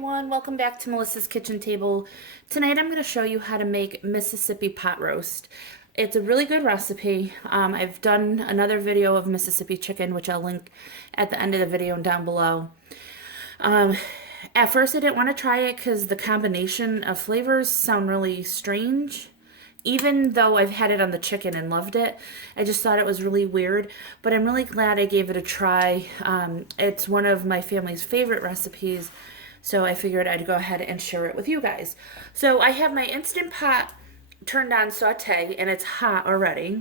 everyone, welcome back to Melissa's Kitchen Table. Tonight I'm going to show you how to make Mississippi pot roast. It's a really good recipe. I've done another video of Mississippi chicken, which I'll link at the end of the video and down below. At first I didn't want to try it because the combination of flavors sound really strange. Even though I've had it on the chicken and loved it, I just thought it was really weird. But I'm really glad I gave it a try. It's one of my family's favorite recipes, so I figured I'd go ahead and share it with you guys. So I have my Instant Pot turned on saute, and it's hot already.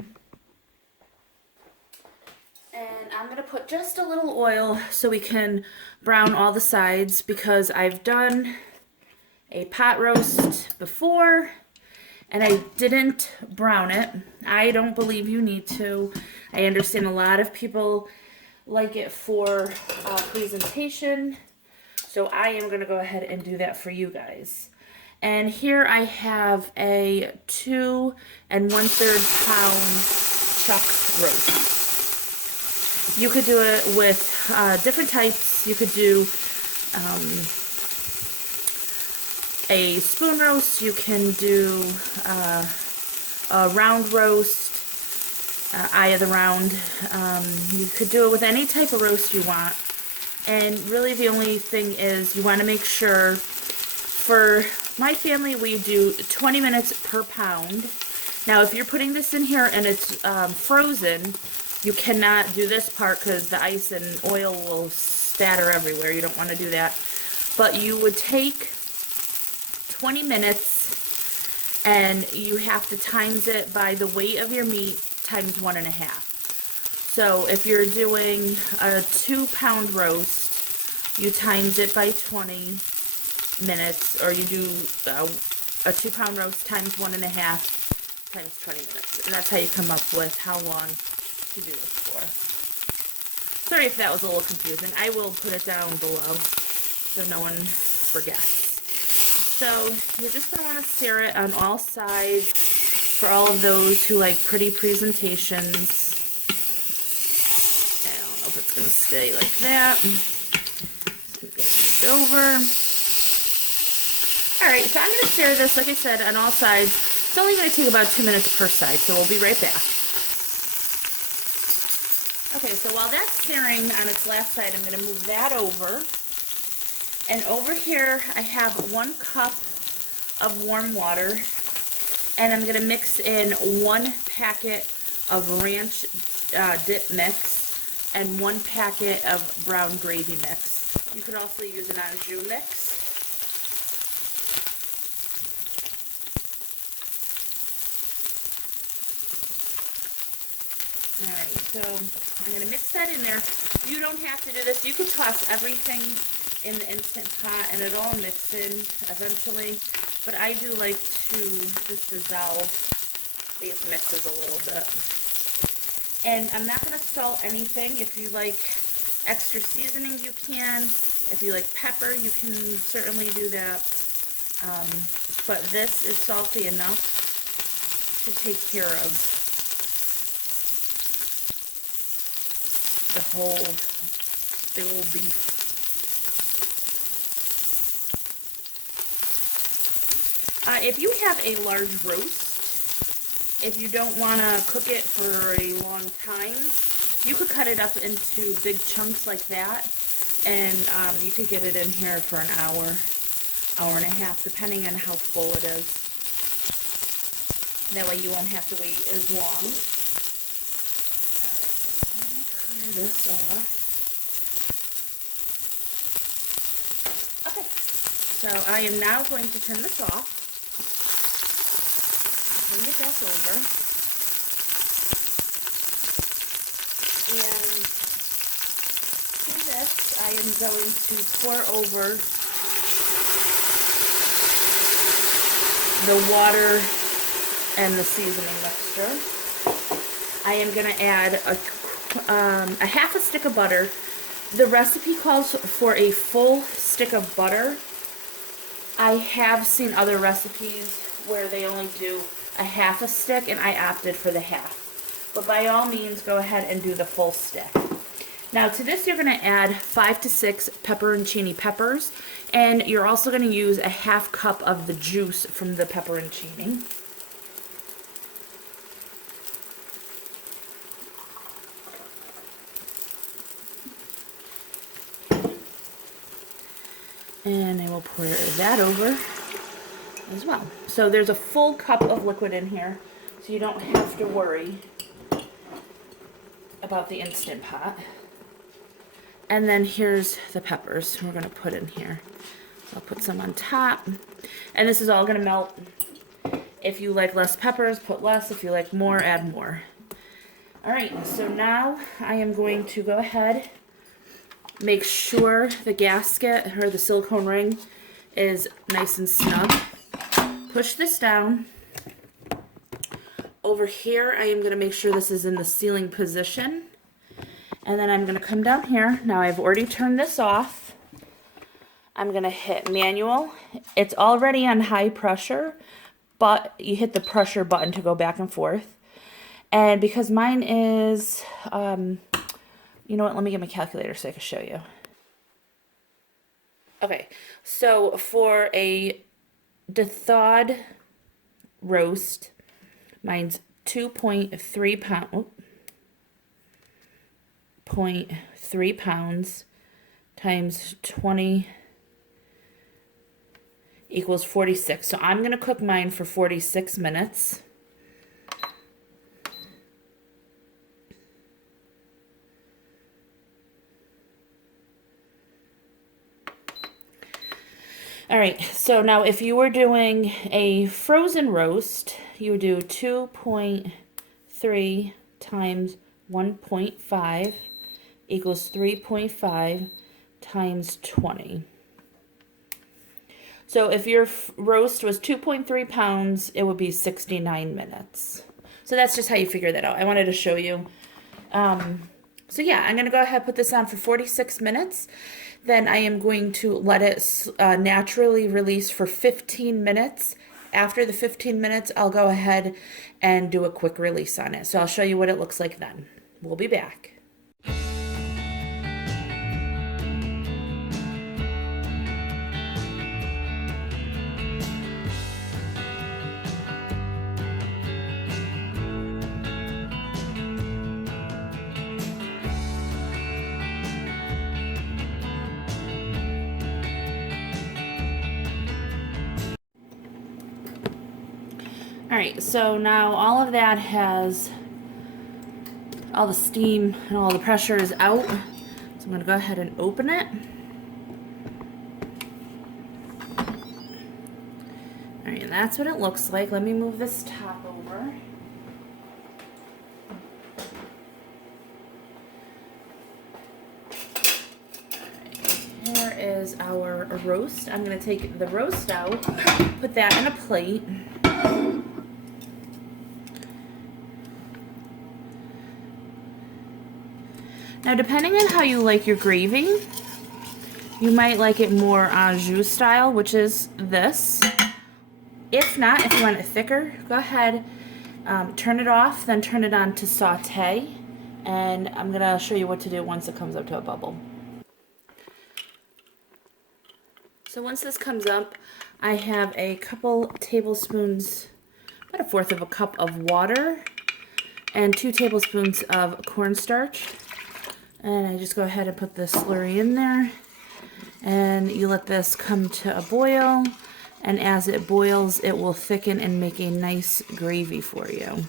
And I'm going to put just a little oil so we can brown all the sides, because I've done a pot roast before and I didn't brown it. I don't believe you need to. I understand a lot of people like it for presentation, so I am going to go ahead and do that for you guys. And here I have a 2 1/3 pound chuck roast. You could do it with different types. You could do a spoon roast, you can do a round roast, eye of the round. You could do it with any type of roast you want. And really the only thing is you want to make sure, for my family we do 20 minutes per pound. Now if you're putting this in here and it's frozen, you cannot do this part because the ice and oil will spatter everywhere. You don't want to do that. But you would take 20 minutes and you have to times it by the weight of your meat times 1.5. So if you're doing a 2 pound roast, you times it by 20 minutes, or you do a 2 pound roast times 1.5 times 20 minutes. And that's how you come up with how long to do this for. Sorry if that was a little confusing. I will put it down below so no one forgets. So you're just going to want to sear it on all sides for all of those who like pretty presentations. I don't know if it's going to stay like that. Get it moved over. Alright, so I'm going to sear this, like I said, on all sides. It's only going to take about 2 minutes per side, so we'll be right back. Okay, so while that's searing on its last side, I'm going to move that over. And over here, I have 1 cup of warm water, and I'm going to mix in 1 packet of ranch dip mix and 1 packet of brown gravy mix. You could also use an au jus mix. Alright, so I'm going to mix that in there. You don't have to do this. You could toss everything in the Instant Pot and it all mix in eventually, but I do like to just dissolve these mixes a little bit. And I'm not going to salt anything. If you like extra seasoning, you can. If you like pepper, you can certainly do that. But this is salty enough to take care of the whole beef. If you have a large roast, if you don't want to cook it for a long time, you could cut it up into big chunks like that, and you could get it in here for an hour, hour and a half, depending on how full it is. That way you won't have to wait as long. Alright, let me clear this off. Okay, so I am now going to turn this off. Bring it back over, and to this I am going to pour over the water and the seasoning mixture. I am going to add a half a stick of butter. The recipe calls for a full stick of butter. I have seen other recipes where they only do a half a stick, and I opted for the half. But by all means, go ahead and do the full stick. Now to this you're going to add 5 to 6 pepperoncini peppers, and you're also going to use a half cup of the juice from the pepperoncini. And I will pour that over as well. So there's a full cup of liquid in here, so you don't have to worry about the Instant Pot. And then here's the peppers we're going to put in here. So I'll put some on top. And this is all going to melt. If you like less peppers, put less. If you like more, add more. Alright, so now I am going to go ahead, make sure the gasket or the silicone ring is nice and snug. Push this down. Over here, I am going to make sure this is in the sealing position. And then I'm going to come down here. Now I've already turned this off. I'm going to hit manual. It's already on high pressure, but you hit the pressure button to go back and forth. And because mine is, you know what, let me get my calculator so I can show you. Okay, so for a thawed roast, mine's 2.3 pounds. 0.3 pounds times 20 equals 46. So I'm going to cook mine for 46 minutes. All right, so now if you were doing a frozen roast, you would do 2.3 times 1.5 equals 3.5 times 20. So if your roast was 2.3 pounds, it would be 69 minutes. So that's just how you figure that out. I wanted to show you. So yeah, I'm going to go ahead and put this on for 46 minutes. Then I am going to let it naturally release for 15 minutes. After the 15 minutes, I'll go ahead and do a quick release on it. So I'll show you what it looks like then. We'll be back. Alright, so now all of that has, all the steam and all the pressure is out. So I'm going to go ahead and open it. Alright, and that's what it looks like. Let me move this top over. Here is our roast. I'm going to take the roast out, put that in a plate. Now, depending on how you like your gravy, you might like it more au jus style, which is this. If not, if you want it thicker, go ahead, turn it off, then turn it on to saute. And I'm going to show you what to do once it comes up to a bubble. So once this comes up, I have a couple tablespoons, about 1/4 of a cup of water, and 2 tablespoons of cornstarch. And I just go ahead and put the slurry in there, and you let this come to a boil, and as it boils, it will thicken and make a nice gravy for you.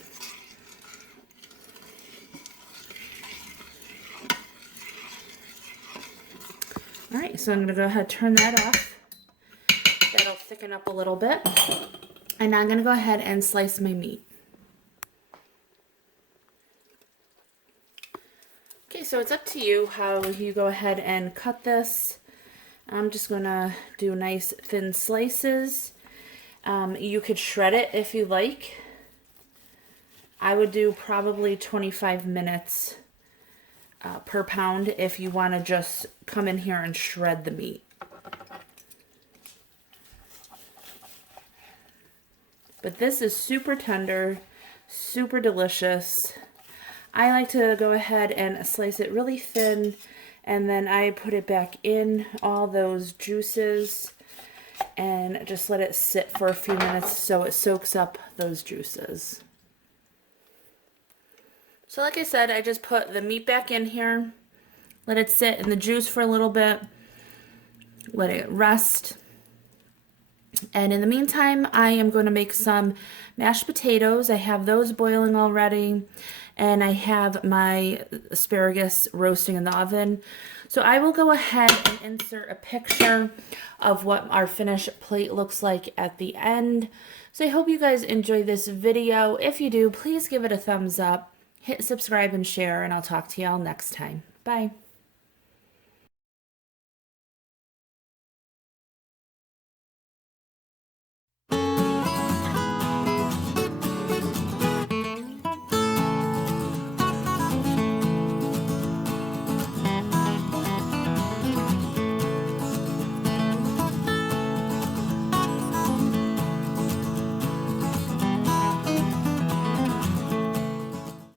Alright, so I'm going to go ahead and turn that off. That'll thicken up a little bit. And now I'm going to go ahead and slice my meat. Okay, so it's up to you how you go ahead and cut this. I'm just going to do nice thin slices. You could shred it if you like. I would do probably 25 minutes per pound if you want to just come in here and shred the meat. But this is super tender, super delicious. I like to go ahead and slice it really thin, and then I put it back in all those juices and just let it sit for a few minutes so it soaks up those juices. So like I said, I just put the meat back in here, let it sit in the juice for a little bit, let it rest. And in the meantime, I am going to make some mashed potatoes. I have those boiling already, and I have my asparagus roasting in the oven. So I will go ahead and insert a picture of what our finished plate looks like at the end. So I hope you guys enjoy this video. If you do, please give it a thumbs up, hit subscribe and share, and I'll talk to y'all next time. Bye.